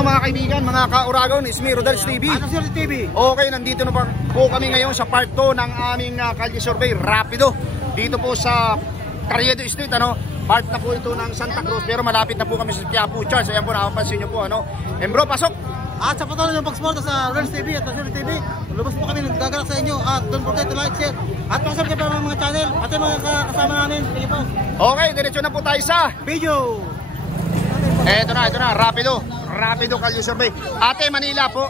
Hello mga kaibigan, mga ka-Uragon, it's me, Rodels TV. Okay, nandito na po kami ngayon sa part 2 ng aming Kalye Survey Rapido. Dito po sa Carriedo Street, part na po ito ng Santa Cruz, pero malapit na po kami sa Quiapo Church. Ayan po, nakapansin nyo po, And bro, pasok! At sa patuloy ng pagsuporta sa Rodels TV at Rodels TV, lumabas po kami nagagalak sa inyo. At don't forget to like, share, at pasok kayo pa mga channel at yung mga kasama namin. Sige po. Okay, diretso na po tayo sa video. Ito na, Rapido Kalye Survey. Ate, Manila po.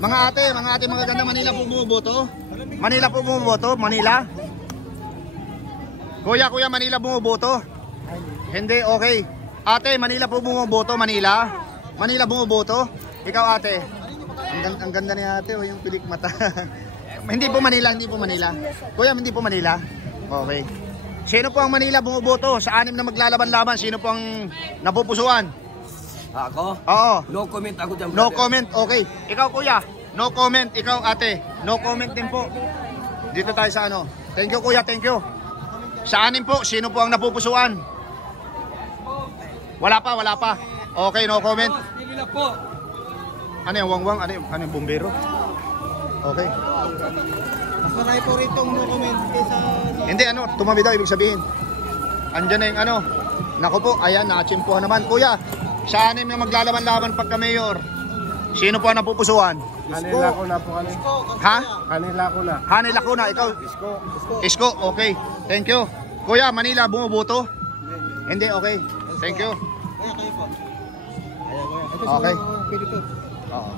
Mga ate, mga ganda, Manila po bumuboto. Manila po bumuboto, Manila. Kuya, Manila bumuboto. Hindi, okay. Ate, Manila po bumuboto, Manila. Manila bumuboto. Ikaw ate. Ang ganda ni ate, yung pilik mata. Hindi po Manila. Kuya, hindi po Manila. Okay. Sino po ang Manila bumuboto? Sa 6 na maglalaban-laban, sino po ang napupusuan? Ako? Oo. No comment ako dyan, No brother. comment, okay. Ikaw kuya, no comment. Ikaw ate, no comment din po. Dito tayo sa Thank you kuya, thank you. Sa 6 po, sino po ang napupusuan? Wala pa. Okay, no comment. Sige na po. Ano yung wangwang? Ano yung bumbero? Okay. Mas marami po rito no comment kaysa... Hindi, tumabi daw, ibig sabihin. Andyan na yung Naku po, ayan, nakachimpuhan naman. Kuya, sa 6 na maglalaban-laban pagka-mayor, sino po ang napupusuan? Kanila ko na po kami. Ha? Kanila ko na. Hanila ko na, ikaw? Isko, okay. Thank you. Kuya, Manila, bumuboto? Hindi, okay. Thank you. Okay. Oo.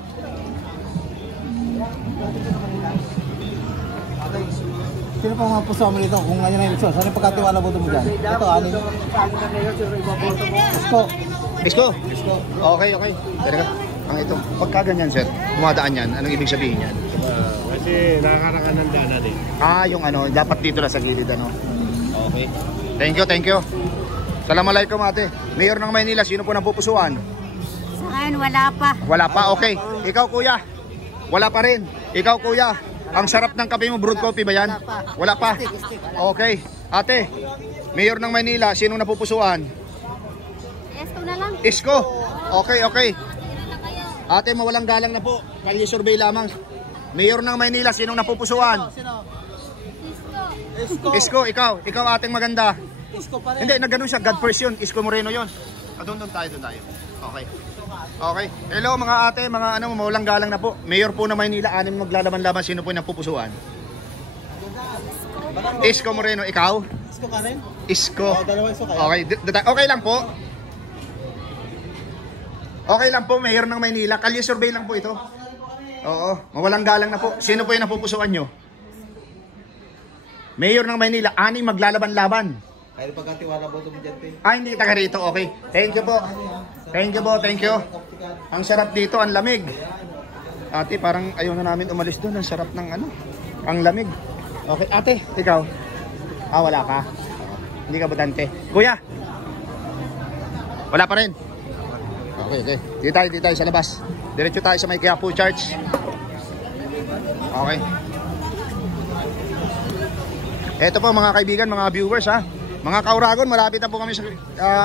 Sino pa mga puso mo dito? Kung ngayon na yung eleksyon, saan yung pagkatiwala boto mo dyan? Ito, anin? Isko? Okay. Talaga. Ang ito. Pagka ganyan, sir, dumadaan yan, anong ibig sabihin yan? Kasi nakakarakan ng dana din. Yung dapat dito na sa gilid, Okay. Thank you. Assalamualaikum ate. Mayor ng Maynila, sino po napupusuan? Sa ngayon, wala pa. Okay. Ikaw kuya, wala pa rin. Ikaw kuya, ang sarap ng kape mo, brewed coffee ba yan? Wala pa. Okay. Ate, Mayor ng Maynila, sino napupusuan? Esto na lang. Isko. Okay. Ate, mawalang galang na po. Kalye survey lamang. Mayor ng Maynila, sino napupusuan? Isko, ikaw ating maganda. Isko pa rin. Hindi, nagganon siya, God first yun. Isko Moreno yun. Doon tayo. Okay. Hello mga ate, mga mawalang galang na po. Mayor po ng Maynila, 6 maglalaban-laban, sino po yung napupusuan? Isko Moreno, ikaw? Isko pa rin? Isko. Dalawang isko kayo. Okay, okay lang po. Okay lang po, Mayor ng Maynila. Kalye survey lang po ito. Oo, mawalang galang na po. Sino po yung napupusuan nyo? Mayor ng Maynila, 6 maglalaban-laban. Kaya pagkatiwala boto mo dyan, Hindi taga rito, okay. Thank you po. Ang sarap dito, ang lamig. Ate, parang ayaw na namin umalis doon. Ang sarap ng ang lamig. Okay, ate, ikaw? Wala ka? Hindi ka botante. Kuya? Wala pa rin? Okay. Dito tayo sa labas. Diretso tayo sa may Quiapo Church. Okay. Ito po mga kaibigan, mga viewers Mga ka-Uragon, malapit na po kami sa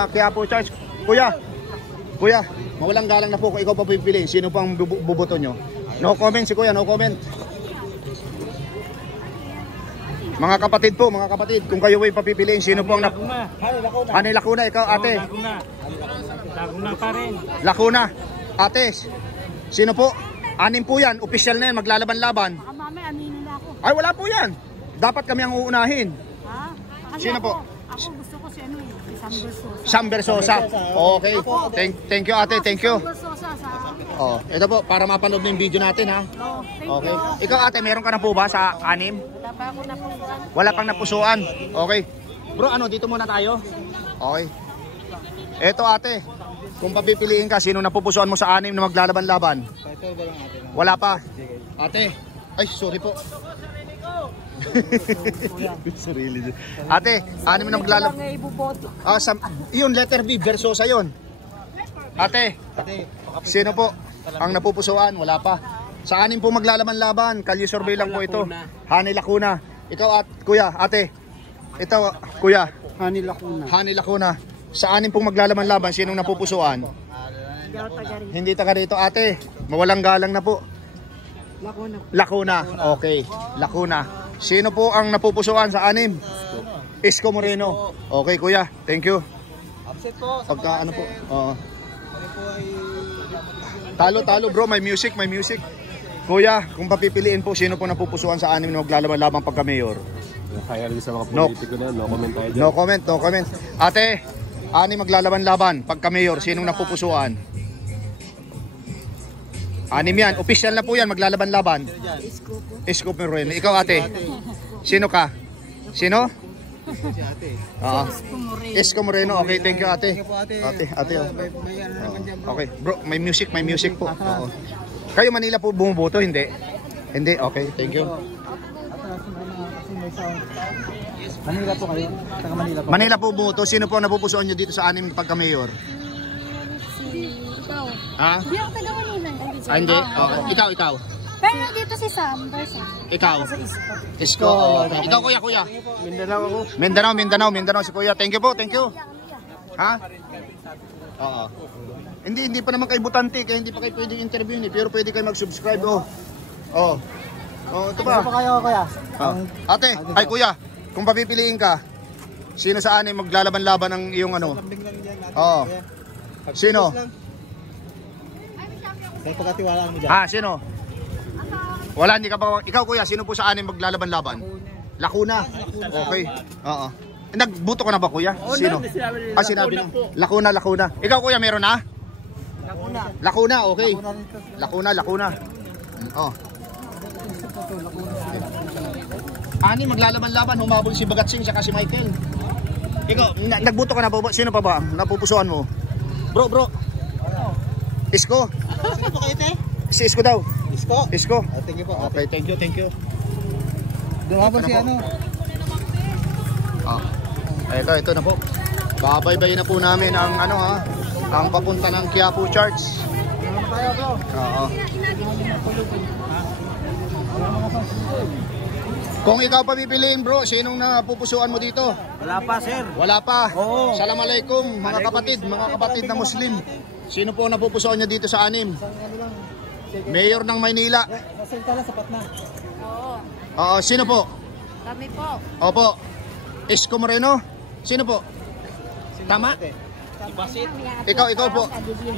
Quiapo Church. Kuya, mawalang galang na po kung ikaw pa pipiliin. Sino po ang buboto nyo? No comment si kuya, no comment. Mga kapatid, kung kayo ay papipiliin, sino po ang Hanay Lacuna, ikaw ate? Laguna pa rin. Lacuna. Ate, sino po? 6 po yan, official na yan, maglalaban-laban. Baka mamaya, aminin na ako. Ay, wala po yan. Dapat kami ang uunahin. Sino po? Ako gusto ko si Sam Versosa. Okay. Thank you ate, thank you. Ito po, para mapanood na yung video natin Okay. Ikaw ate, meron ka na po ba sa 6? Wala pa ako napusuan. Wala pang napusuan. Okay. Bro, dito muna tayo. Okay. Ito ate, kung papipiliin ka, sino napupusuan mo sa 6 na maglalaban-laban? Wala pa. Ate, ay sorry po. Ate, 6 na maglalaban. Yun, letter B, Versosa yun. Ate, sino po ang napupusuan? Wala pa. Sa 6 po maglalaban-laban, Kalye survey lang po ito. Hanay Lacuna. Ikaw kuya, ate. Ito kuya. Hanay Lacuna. Hanay Lacuna. Sa 6 pong maglalaban-laban, sinong napupusuan? Hindi ako taga rito. Hindi taga rito, ate. Mawalang galang na po. Lacuna. Lacuna. Okay. Lacuna. Sino po ang napupusuan sa anim? Isko Moreno. Okay, kuya. Thank you. Upset po. Pagka ano po. Oo. Kami po ay... Talo bro, may music. Kuya, kung papipiliin po, sino po napupusuan sa anim na maglalaban pagka mayor? Kaya rin sa mga No. politiko na, no comment tayo dyan. No comment. Ate, anim maglalaban-laban pagka mayor, sinong napupusuan? Anim yan, official na po yan, maglalaban-laban. Isko Moreno. Ikaw ate, sino ka? Sino? Oo. Isko Moreno. Okay, thank you ate. Ate. Oh. Okay, bro, may music po. Oo. Kayo Manila po bumuboto, hindi? Hindi, okay, thank you. Manila po kayo? Taga Manila po. Manila po bumuboto, sino po ang napupusuan nyo dito sa anim pagka mayor? Ikaw. Ha? Hindi ako taga Manila. Hindi? Okay. Ikaw. Pero dito si Sam. Ikaw. Sa Isko. Isko. Ikaw kuya. Mindanao ako. Mindanao si kuya. Thank you po, thank you. Ha? Oo. Hindi pa naman kayo butante, kaya hindi pa kayo pwedeng interview ni, pero pwede kayo mag-subscribe oh, ito pa. Ano po kayo, kuya? Ate, ay kuya, kung papipiliin ka, sino sa anim maglalaban-laban ng iyong ano? Oo. Sino? Dahil pagkatiwalaan mo dyan. Sino? Wala, hindi ka pa. Ikaw kuya, sino po sa anim maglalaban-laban? Lacuna. Okay. Oo. Nagbuto ka na ba kuya? Sino? Sinabi na. Lacuna. Ikaw kuya, meron na? Lacuna, okay. Lacuna. Oh. Anim maglalaban-laban, humabol si Bagatsing saka si Michael. Ikaw, nagbuto ka na ba? Sino pa ba? Napupusuan mo? Bro. Isko. Sino po kayo, te? Si Isko daw. Isko? Thank you po. Okay, thank you. Dumabon si ano? Ito na po. Babaybayin na po namin ang ang papunta ng Quiapo Church. Tayo, bro. Oo. Kung ikaw papipiliin bro, sinong napupusuan mo dito? Wala pa, sir. Wala pa. Oo. Assalamualaikum mga kapatid na Muslim. Sino po napupusuan niya dito sa anim? Mayor ng Maynila. Nasalita lang, sapat na. Oo. Sino po? Kami po. Opo. Isko Moreno. Sino po? Tama? Ikaw po.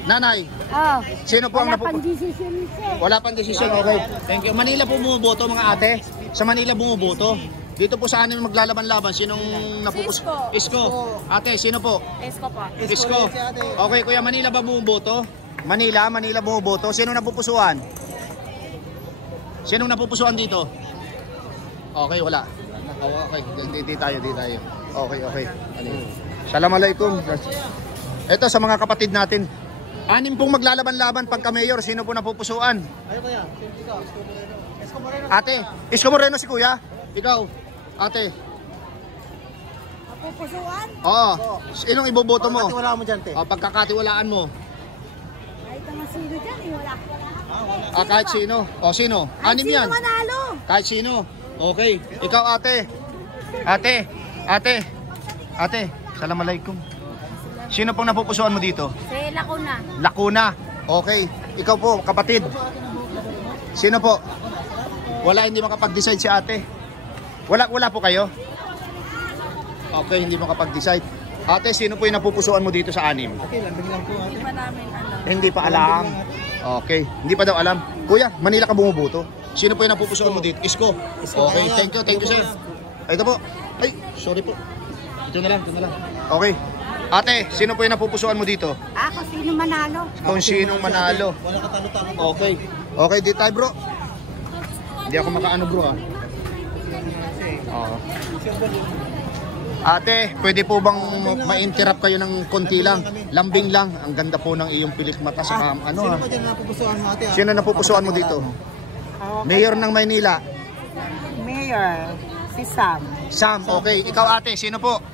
Nanay. Oh. Sino po ang Wala pang napupusuan? decision sir. Wala pang desisyon. Okay. Thank you. Manila po bumuboto mga ate. Sa Manila bumuboto. Dito po sa anim maglalaban-laban. Sinong napupusuan? Isko. Ate, sino po? Isko po. Isko. Okay, kuya, Manila ba bumuboto? Manila bumuboto. Sinong napupusuan? Sinong napupusuan dito? Okay, wala. Okay, di tayo. Okay. Assalamualaikum. Ito sa mga kapatid natin. Anim pong maglalaban-laban pagka mayor. Sino po napupusuan? Ayo, kuya. Isko Moreno. Ate, Isko Moreno si kuya. Ikaw, ate. Napupusuan? Oo. Sinong iboboto mo? Pagkatiwalaan mo dyan, te. Pagkakatiwalaan mo. Kahit naman sino dyan wala. Kahit sino. Sino? Anim yan. Sino manalo? Kahit sino. Okay. Ikaw ate. Assalamualaikum. Sino pong napupusuan mo dito? Si Lacuna. Lacuna. Okay. Ikaw po, kapatid. Sino po? Wala, hindi makapag-decide si ate. Wala po kayo? Okay, hindi makapag-decide. Ate, sino po yung napupusuan mo dito sa anim? Okay, lambing lang po, ate. Hindi pa namin alam. Hindi pa alam. Okay, hindi pa daw alam. Kuya, Manila ka bumuboto? Sino po yung napupusuan mo dito? Isko. Okay, thank you sir. Ito po. Ay, sorry po. Ito na lang. Okay. Ate, sino po yung napupusuan mo dito? Ako sino manalo? Kung sinong manalo. Wala katalo-talo. Okay. Okay, dito tayo bro. Hindi ako makaano bro Oo. Ate, pwede po bang ma-interrupt kayo ng konti lang? Lambing lang. Ang ganda po ng iyong pilik mata sa Sino pa dyan napupusuan mo, ate? Sino napupusuan mo dito? Mayor ng Maynila. Mayor. Si Sam. Sam, okay. Ikaw ate, sino po?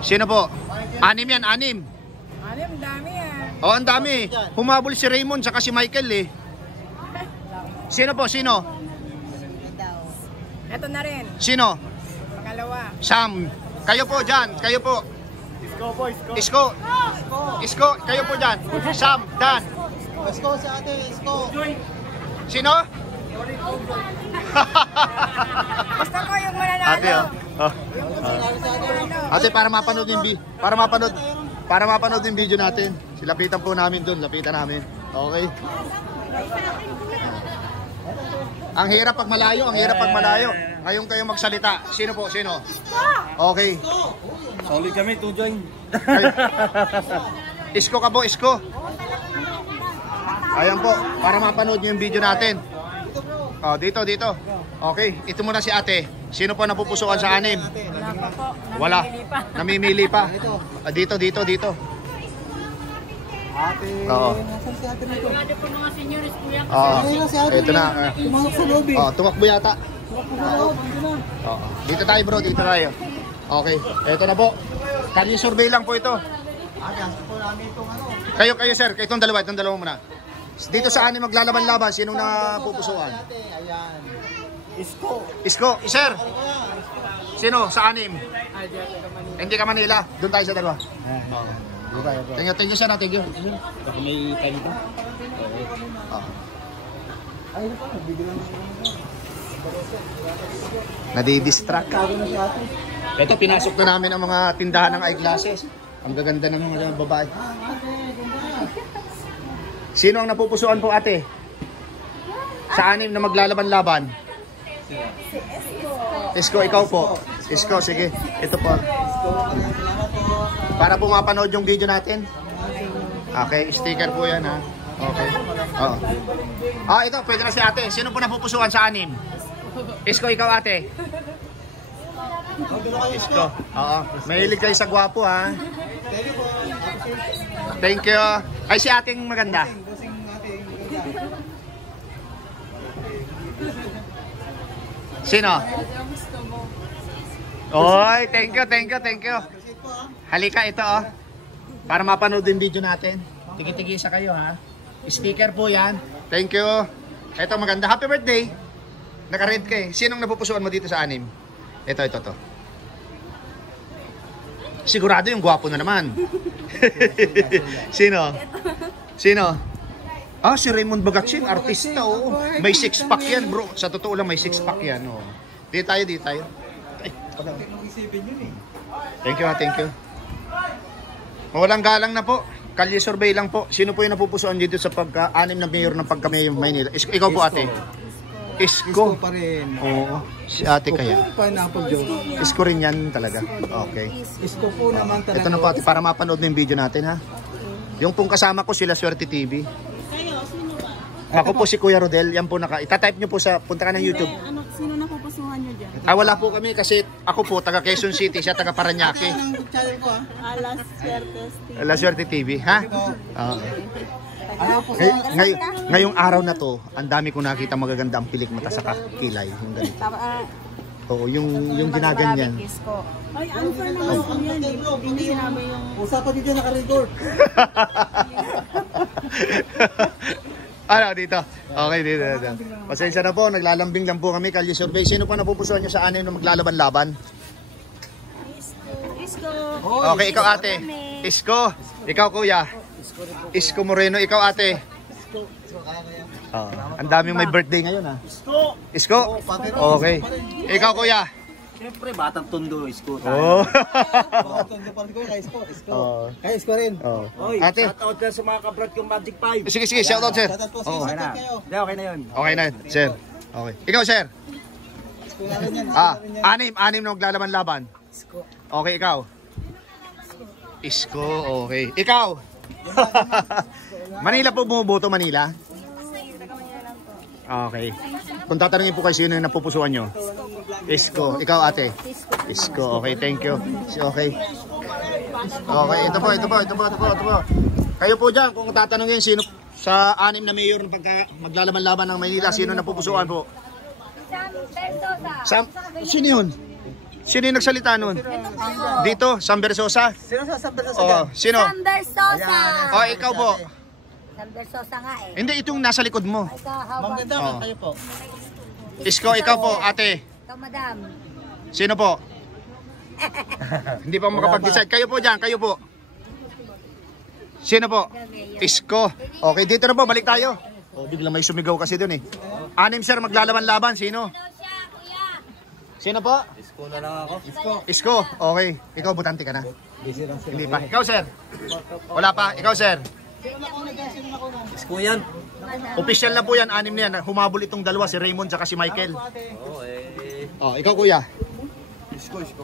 Sino po? Anim yan, anim. Alam, dami yan. Oh, ang dami. Humabol si Raymond saka si Michael eh. Sino po? Sino? Ito na rin. Sino? Pangalawa. Sam. Kayo po dyan. Kayo po. Isko. Isko, kayo po dyan. Sam, Dan. Isko si ate, Isko. Sino? Gusto ko yung mananalo. Ate, oh. Ate, para mapanood yung para mapanood yung video natin. Silapitan po namin doon, lapitan namin. Okay. Ang hirap pag malayo, Ngayon kayo magsalita. Sino po? Sino? Okay. Solid kami, Tujoy. Isko ka po, Isko. Ayan po, para mapanood nyo yung video natin. Oh, dito. Okay, ito muna si ate. Sino po napupusuan sa anim? Wala. Namimili pa. Dito. Ate, Oo. nasan si ate nito? Ito na. Tumakbo sa lobby. Tumakbo yata. Dito tayo bro, dito tayo. Okay, ito na po. Kali survey lang po ito. Kayo sir, itong dalawa muna. Dito sa anim maglalaban-laban, sinong napupusuan? Isko, sir. Sino sa anim? Hindi ka Manila, doon tayo sa dalawa. Thank you sir, thank you. May time ito. Nadidistract ka. Ito, pinasok na namin ang mga tindahan ng eyeglasses. Ang gaganda ng mga babae. Sino ang napupusuan po ate? Sa anim na maglalaban-laban? Isko, ikaw po. Isko, sige. Ito po. Para po mapanood yung video natin. Okay, sticker po yan ha. Okay. Oo. Ito, pwede na si ate. Sino po napupusuan sa anim? Isko, ikaw ate. Isko. Oo. Mahilig kayo sa gwapo ha. Thank you. Ay, si ating maganda. Sino? Oy, thank you. Halika ito oh. Para mapanood yung video natin. Tigi-tigisa kayo ha. Sticker po yan. Thank you. Ito maganda. Happy birthday. Naka-red ka eh. Sinong napupusuan mo dito sa anim? Ito. Sigurado yung gwapo na naman. Sino? Si Raymond Bagatsin, artista oh. May six-pack yan bro. Sa totoo lang may six-pack yan oh. Dito tayo. Ay, thank you. Walang galang na po. Kalye survey lang po. Sino po yung napupusuan dito sa pagka-anim na mayor ng pagka-mayor Maynila? Ikaw po ate. Isko pa rin. Oo. Si ate kaya. Pineapple Joe. Isko rin yan talaga. Okay. Isko po naman talaga. Ito na po ate, para mapanood na yung video natin ha. Yung pong kasama ko sila Swerte TV. Ako po si Kuya Rodel. Yan po itatype nyo po punta ka ng YouTube. Sino napupusuhan nyo dyan? Wala po kami kasi ako po taga Quezon City, siya taga Parañaque. Ang channel ko ha. La Swerte TV, ha? Ngayong araw na to, ang dami ko nakita magaganda ang pilik mata sa kilay. Yung ganito. Oo, yung ginaganyan. Ay, unfair naman po yan. Hindi sinabi yung... Usapan dito naka-record. Dito. Okay, dito. Pasensya na po, naglalambing lang po kami. Kalye survey. Sino pa napupusuan nyo sa anim na maglalaban-laban? Isko. Okay, ikaw ate. Isko. Ikaw kuya. Isko Moreno. Ikaw ate. Ang daming may birthday ngayon ha. Isko. Okay. Ikaw kuya. Siyempre, batang tondo, Isko. Oh. Tondo pa rin ko kay Isko. Kay Isko rin. Oy, Ate. shoutout na sa mga kabrad kong Magic 5. Sige, shoutout sir. Shoutout po sa Oo. Isko kayo. Okay na yun. Okay na, sir. Okay. Ikaw sir. Isko na rin yan. Anim na maglalaban-laban. Isko. Okay, ikaw. Isko, okay. Ikaw. Manila po bumuboto, Manila? Okay. Kung tatanungin po kayo sino yung napupusuan nyo? Isko. Ikaw ate? Isko. Okay, thank you. Okay. Okay, ito po. Kayo po dyan, kung tatanungin sino sa anim na mayor ng maglalaban-laban ng Maynila, sino napupusuan po? Sino yun? Sino yung nagsalita nun? Dito, Sam Versosa? Sino sa Sam Versosa? Sino? Sam Versosa. Ikaw po. Sam Versosa nga eh. Hindi, itong nasa likod mo. Ma'am ganda, kayo po. Isko, ikaw po, ate. Ito, madam. Sino po? Hindi pa makapag-decide. Kayo po dyan, kayo po. Sino po? Isko. Okay, dito na po, balik tayo. Oh, bigla may sumigaw kasi dun eh. Anim sir, maglalaban-laban. Sino? Sino po? Isko na lang ako. Isko. Okay. Ikaw, butante ka na? Hindi pa. Ikaw sir? Wala pa. Ikaw sir? Isko yan. Official na po yan, anim na yan. Humabol itong dalawa, si Raymond at si Michael. Oh, ikaw kuya?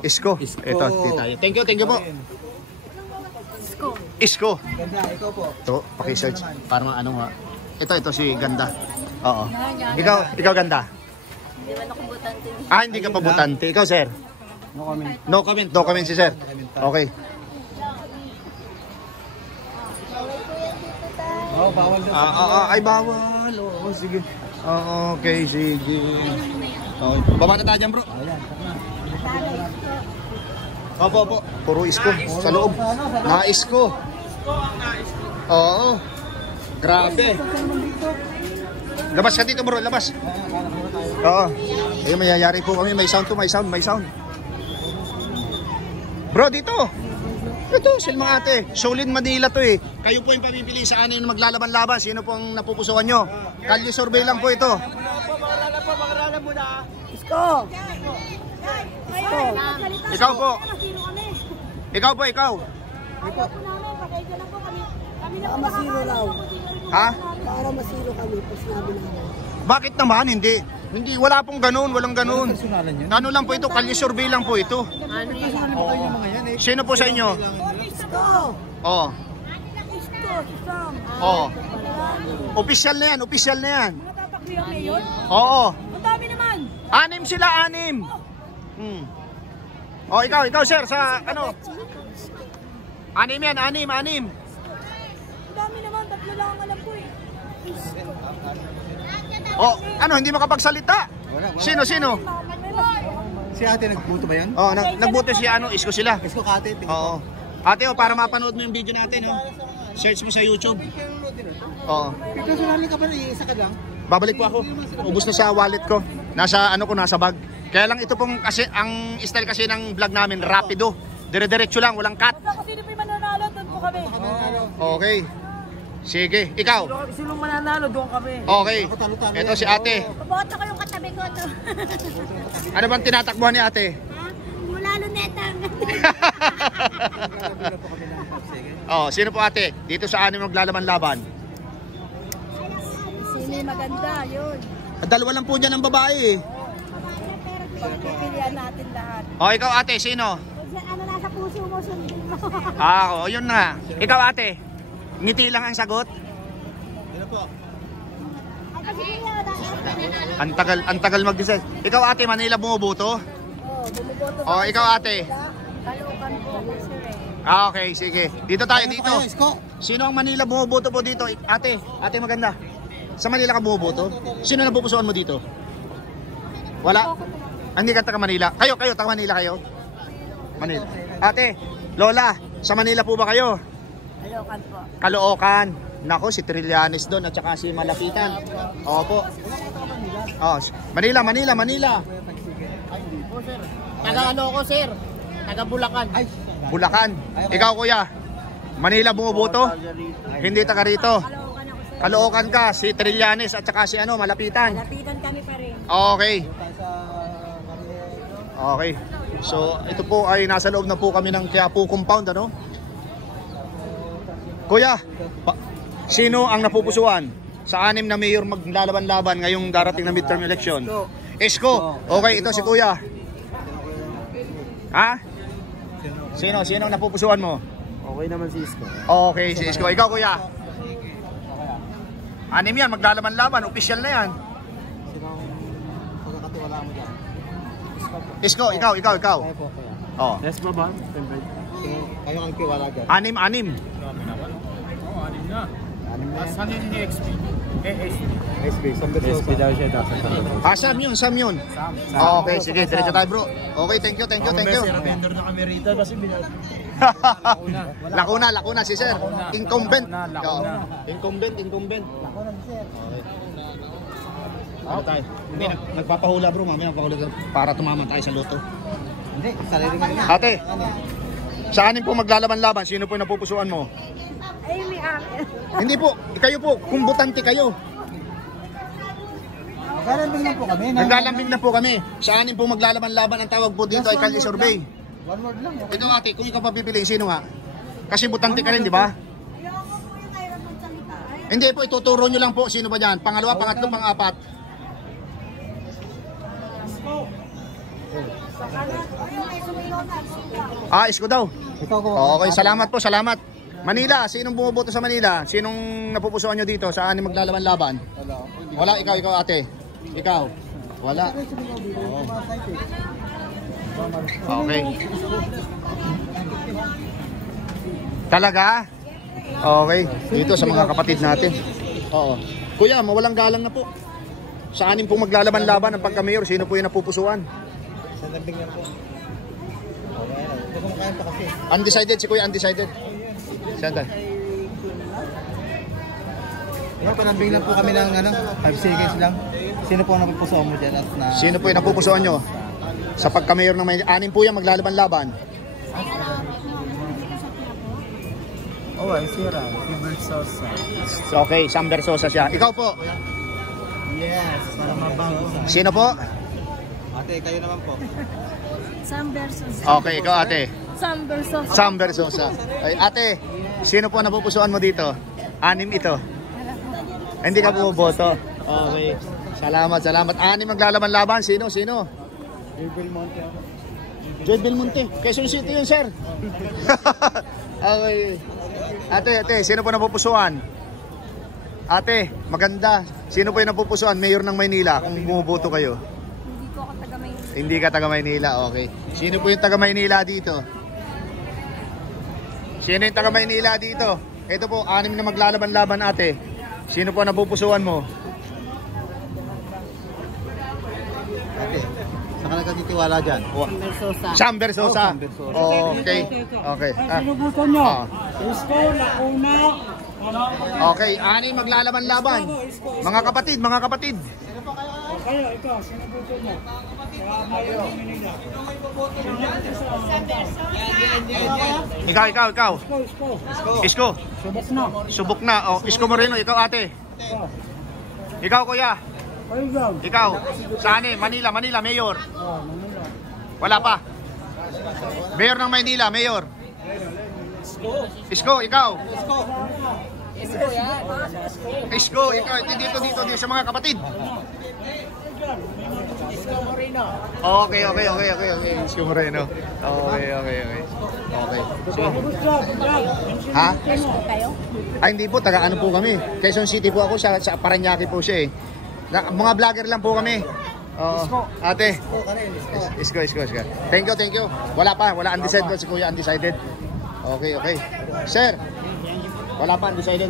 Isko. Ito, tayo. Thank you po. Isko. Ganda, ikaw po. Ito, paki-search. Para ano nga. Ito si Ganda. Oo. Ikaw Ganda. Hindi man ako butante. Hindi ka pa butante. Ikaw sir? No comment si sir. Okay. Oh, bawal daw. Ay bawal. Oo, sige. Okay, sige. Okay. Baba na tayo dyan bro. Opo. Puro isko sa loob. Na-isko. Oo. Grabe. Labas ka dito bro, labas. Oo. Ayun, mayayari po kami. May sound. Bro, dito. Ito, silmang ate. Solid Manila to eh. Kayo po yung pamipili sa anin na maglalaban-laban. Sino po ang napupusuan nyo? Kalye survey lang po ito. Isko! Ikaw po. Ikaw. Baka masiro lang. Ha? Para masiro kami. Tapos sinabi namin. Bakit naman? Hindi, wala pong ganun, walang ganun. Ano lang po ito, kalye survey lang po ito. Sino po sa inyo? Isko! Oh. Isko! Isam! Oh. Official na yan. Natatakbo yung ngayon? Oo. Ang dami naman! Anim sila. Oh, ikaw sir, sa ano? Anim yan. Ang dami naman, tatlo lang ang alam ko eh. Oh, ano, hindi makapagsalita? Sino? Si ate nagbuto ba yan? Oh, nagbuto si Isko sila. Isko ka ate. Oo. Ate, para mapanood mo yung video natin, search mo sa YouTube. Oo. Personally ka ba? Isa ka lang? Babalik po ako. Ubus na sa wallet ko. Nasa bag. Kaya lang ito pong kasi ang style kasi ng vlog namin, rapido. Dire-diretso lang, walang cut. Kasi hindi pa yung mananalo, doon po kami. Okay. Sige, ikaw. Sinong mananalo, doon kami. Okay. Ito si ate. Paboto ko yung katabi ko to. Ano bang tinatakbuhan ni ate? Mula lunetang. Oh, sino po ate? Dito sa anim maglalaban-laban. Sino yung maganda, yun. Dalawa lang po dyan ang babae. Pagpipilian natin lahat. Oh, ikaw ate, sino? Ano nasa puso mo, sundin mo. Oo, yun na. Ikaw ate, ngiti lang ang sagot. Ang tagal mag-decide. Ikaw ate, Manila bumuboto? Bumuboto Oh, ikaw ate. Kalukan po, sir eh. Okay, sige. Dito tayo, dito. Sino ang Manila bumuboto po dito? Ate maganda. Sa Manila ka bumuboto? Sino na pupusuan mo dito? Wala? Hindi ka taga Manila. Kayo, taga Manila kayo? Manila. Ate, Lola, sa Manila po ba kayo? Kalukan po. Caloocan. Nako, si Trillanes doon at saka si Malapitan. Opo. Oh, Manila. Taga ano ko sir? Taga Bulacan. Bulacan. Ikaw kuya, Manila bumuboto? Hindi taga rito. Caloocan ka, si Trillanes at saka si Malapitan. Lapitan kami pa rin. Okay. So, ito po ay nasa loob na po kami ng Quiapo compound, Kuya, sino ang napupusuan sa anim na mayor maglalaban-laban ngayong darating na midterm election? Isko. Okay, ito si Kuya. Ha? Sino ang napupusuan mo? Okay naman si Isko. Okay, si Isko. Ikaw, Kuya. Anim yan, maglalaban-laban. Official na yan. Pagkakatiwala mo dyan. Isko, ikaw. Oh. Yes ba ba? Kayo ang tiwala dyan. Anim. Saan yun ni XP? XP daw siya daw. Sam yun. Okay, sige, diretso tayo bro. Okay, thank you. Vendor na kami rito kasi Lacuna si sir. Incumbent. Incumbent. Ano tayo? Hindi, nagpapahula bro, mamaya nagpapahula para tumaman tayo sa loto. Hindi, sarili ko niya. Ate, sa anin po maglalaban-laban, sino po yung napupusuan mo? Ay, may akin. Hindi po, kayo po, kung butante kayo. Naglalambing lang po kami. Naglalambing na po kami. Sa anin po maglalaban-laban, ang tawag po dito ay Kalye Survey. One word lang. Ito ate, kung ikaw papipiliin, sino nga? Kasi butante ka rin, di ba? Ayoko po yung kahirap magsalita. Ay, Hindi po, ituturo nyo lang po sino ba dyan. Pangalawa, pangatlo, pang-apat. Isko daw. Ikaw ko. Okay, salamat po, salamat. Manila, sinong bumuboto sa Manila? Sinong napupusuan nyo dito? Saan yung maglalaban-laban? Wala, ikaw ate. Ikaw. Wala. Okay. Talaga? Okay. Dito sa mga kapatid natin. Oo. Kuya, mawalang galang na po. Sa anin pong maglalaban-laban ang pagka-mayor, sino po yung napupusuan? Sa lambing lang po. Okay. Ito kumakain pa kasi. Undecided, si Kuya undecided. Saan tayo? Panambing lang po kami ng 5 seconds lang. Sino po ang napupusuan mo dyan? At na... Sino po yung napupusuan nyo? Sa pagka-mayor ng may anin po yung maglalaban-laban. Oh, ay sira. Favorite Sosa. Okay, Sam Versosa siya. Ikaw po, Yes, para mabago. sino po? Ate, kayo naman po. Sam versus. Okay, ikaw ate. Sam versus. Sam Versosa. Ay, ate, sino po ang napupusuan mo dito? Anim ito. Hindi ka bumuboto. Okay. Salamat, salamat. Anim maglalaban-laban. Sino? Joy Belmonte. Quezon City yun, sir. Okay. Ate, sino po napupusuan? Ate, maganda. Sino po yung napupusuan? Mayor ng Maynila, kung bumuboto kayo. Hindi ko ako taga Maynila. Hindi ka taga Maynila, okay. Sino po yung taga Maynila dito? Sino yung taga Maynila dito? Ito po, 6 na maglalaban-laban ate. Sino po ang napupusuan mo? Ate, saan ka nagkatitiwala dyan? Sam Versosa. Okay. Okay. Sinubuto nyo? Ah. Isko, Launa. Okay, 6 maglalaban-laban. Mga kapatid. Kayo, ikaw, sinubuto nyo? Sa Mayor ng Manila. Ikaw. Isko. Isko. Subok na. Subok na. Oh, Isko Moreno, ikaw ate. Ikaw kuya. Kayo lang. Ikaw. Saan Manila, Mayor. Manila. Wala pa. Mayor ng Maynila, Mayor. Isko, ikaw. Isko, ikaw. Dito sa mga kapatid. Okay. Isko Moreno. Okay. Ha? Kayo? Ay, hindi po. Taga ano po kami. Quezon City po ako. Sa Parañaque po siya eh. Mga vlogger lang po kami. Ate. Isko. Thank you. Wala undecided si Kuya undecided. Okay. Sir. Wala pa undecided.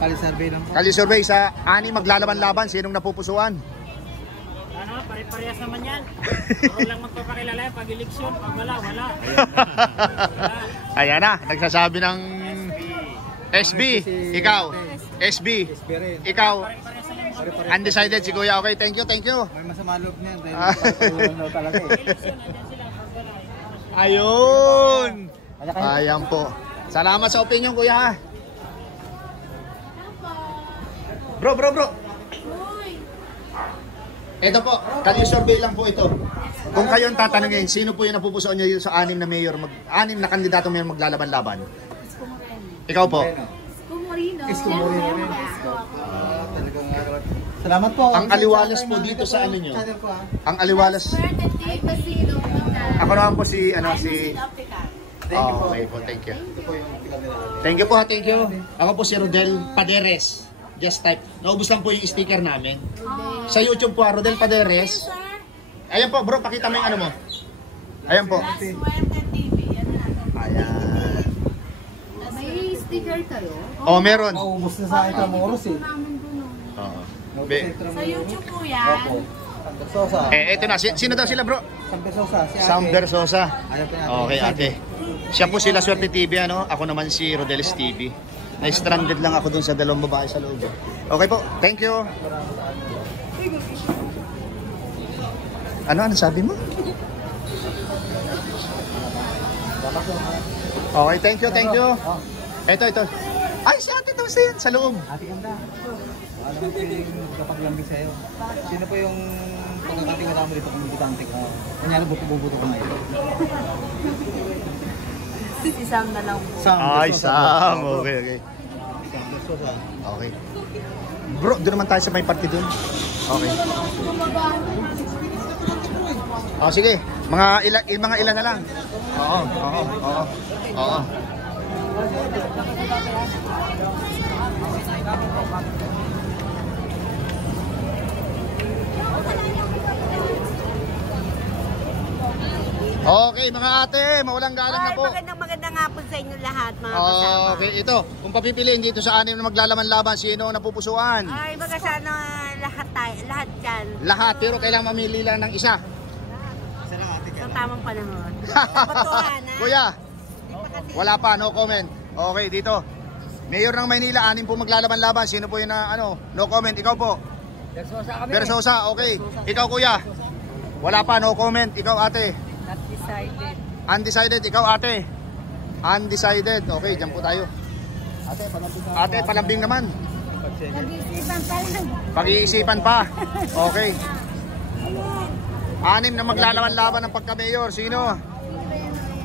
Kalye survey lang. Kalye survey sa 6 maglalaban-laban. Sinong napupusuan? Ano, pare-parehas naman yan. Ako lang magpapakilala pag eleksyon. Pag wala. Ayan na. Nagsasabi ng SB. Ikaw. SB. Ikaw. Undecided si Kuya. Okay, thank you. May masama loob niyan dahil talaga eh. Ayun. Ayan po. Salamat sa opinion, Kuya. Ha? Bro. Ito po, Kalye survey lang po ito. Kung kayo ang tatanungin, sino po yung napupusuan nyo sa 6 na mayor, 6 na kandidato mayor maglalaban-laban? Ikaw po. Isko Moreno. Salamat po. Ang aliwalas po dito sa ano nyo. Ang aliwalas. Ako naman po si okay po, thank you. Thank you po, thank you. Ako po si Rodel Paderes. Just type. Naubos lang po yung sticker namin. Sa YouTube po, Rodel Paderes. Ayan po, bro, pakita mo yung ano mo. Ayan po. Ayan. May sticker kayo? Oh, meron. Maubos na sa akin Camoros eh. Oo. Sa YouTube po yan. Sosa. Eto na. Sino daw sila, bro? Sosa. Si Sam Versosa. Ayaw pa natin. Okay, ate. Siya po sila Swerte TV, ano? Ako naman si Rodelis TV. Na-stranded lang ako dun sa 2 babae sa loob. Okay po, thank you. Ano sabi mo? Okay, thank you, thank you. Ito. Ay, si ate to sa loob. Ate ganda. Alam mo yung kapag lambing sa'yo. Sino po yung pagkakatingala mo dito kung butante ka? Kanyari buto ko ngayon. Si Sam na lang po. Ay, Sam. Okay. Okay. Bro, doon naman tayo sa may party doon. Okay. Oh, sige. Mga ilan na lang. Oo. Okay, mga ate, mawalang galang na po. Magandang hapon sa inyo lahat, mga kasama. Okay, ito. Kung papipiliin dito sa anim na maglalaman-laban, sino ang napupusuan? Ay, baga sana lahat yan. Lahat, pero kailangan mamili lang ng isa. Sa tamang panahon. Botohan, ha? Kuya, wala pa, no comment. Okay, dito. Mayor ng Maynila, anim po maglalaban-laban. Sino po yun na, no comment. Ikaw po. Versosa, okay. Ikaw, kuya. Wala pa, no comment. Ikaw, ate. Not decided. Undecided, ikaw, ate. Undecided. Okay, dyan po tayo. Ate, palambing naman. Nag-iisipan pa lang. Pag-iisipan pa. Okay. Anim na maglalaban-laban ng pagka-mayor. Sino?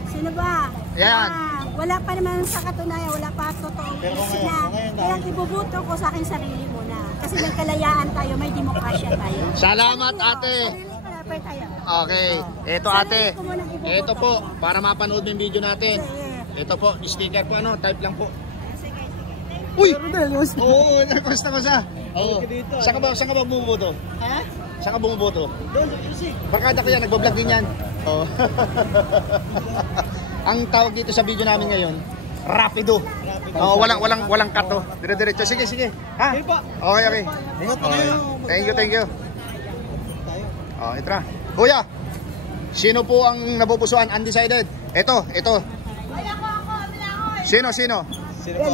Sino ba? Yan. Wala pa naman sa katunayan, wala pa totoong na. Kaya ibubuto ko sa aking sarili muna. Kasi may kalayaan tayo, may demokrasya tayo. Salamat, ate. Sarili palapay tayo. Okay. Ito, ate. Ito po, para mapanood mo yung video natin. Ito po, sticker po, type lang po. Uy! Oo, nakusta. Oo. Saan ka ba bumuboto? Ha? Saan ka bumuboto? Barkada ko yan, nagbablog din yan. Oo. Ang tawag dito sa video namin ngayon, rapido. Oo, walang cut to. Dire-diretso. Sige. Ha? Okay. Ingat po kayo. Thank you. Oh, itra. Kuya, sino po ang napupusuan? Undecided. Ito. Sino? Sino po?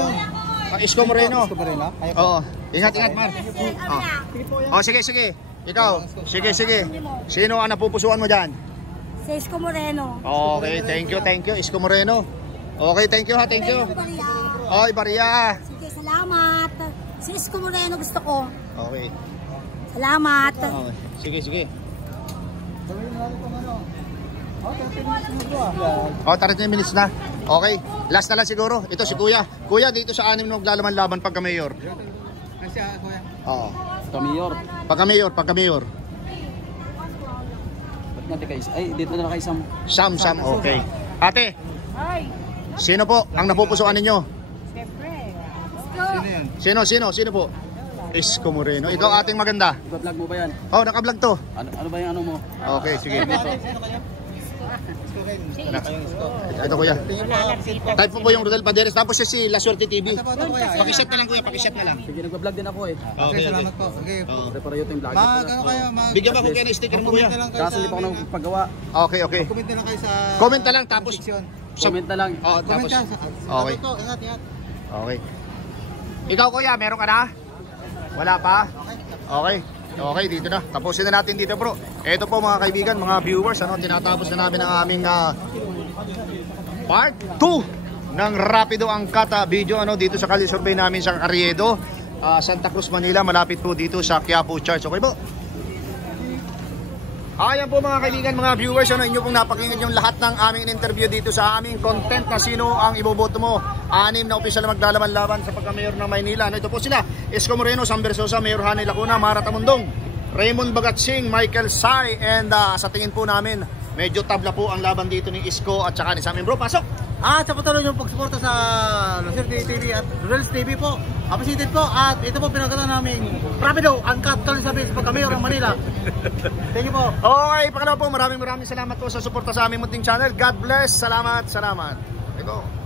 Isko Moreno. Isko Moreno? Oo. Ingat, Mar. Oh, sige. Ikaw. Sige. Sino ang napupusuan mo dyan? Si Isko Moreno. Okay, thank you. Isko Moreno. Okay, thank you. Oy, Baria. Sige, salamat. Si Isko Moreno gusto ko. Okay. Salamat. Okay. Sige. Oh, 30 minutes na. Okay, last na lang siguro. Ito si Kuya. Kuya, dito sa anim na maglalaban-laban pagka-mayor. Oo. Pagka-mayor. Ay, dito na kay Sam. Sam, okay. Ate, sino po ang napupusuan ninyo? Sino po? Isko Moreno. Ikaw, ating maganda. Vlog mo ba yan? Oh, naka-vlog to. Ano ba yung mo? Okay, sige. Ito, kuya. Type po yung Rodel Paderes. Tapos siya si La Suerte TV. Pakishot na lang, kuya. Sige, nagpa-vlog din ako eh. Okay. Salamat po. Sige. Prepare yung vlog. Bigyan ba ko kayo ng sticker mo, kuya? Kaso hindi pa ako nagpagawa. Okay. Comment na lang kayo sa... Comment na lang, tapos... Comment na lang. Oh, tapos... Okay. Okay. Ikaw, kuya, meron ka na? Wala pa? Okay, dito na. Tapusin na natin dito, bro. Ito po, mga kaibigan, mga viewers, tinatapos na namin ang aming part 2 ng Rapido Angkata video dito sa Kali Survey namin sa Carriedo, Santa Cruz, Manila, malapit po dito sa Quiapo Church. Okay po? Ayan po, mga kaibigan, mga viewers, inyo pong napakinggan yung lahat ng aming interview dito sa aming content na sino ang iboboto mo. 6 na opisyal na maglalaban-laban sa pagka-mayor ng Maynila. Ito po sila: Isko Moreno, Sam Versosa, Mayor Hanay Lacuna, Mara Tamundong, Raymond Bagatsing, Michael Sai, and sa tingin po namin, medyo tabla po ang laban dito ni Isko at saka ni Sam. Bro, pasok! At sa patuloy yung pagsuporta sa Lucerte TV at Rodels TV po, appreciated po. At ito po pinagkata namin Rapido Angkat Kali Survey sa pagka-mayor ng Manila. Thank you po. Okay, pangalawa po, maraming salamat po sa suporta sa aming munting channel. God bless, salamat. Ito.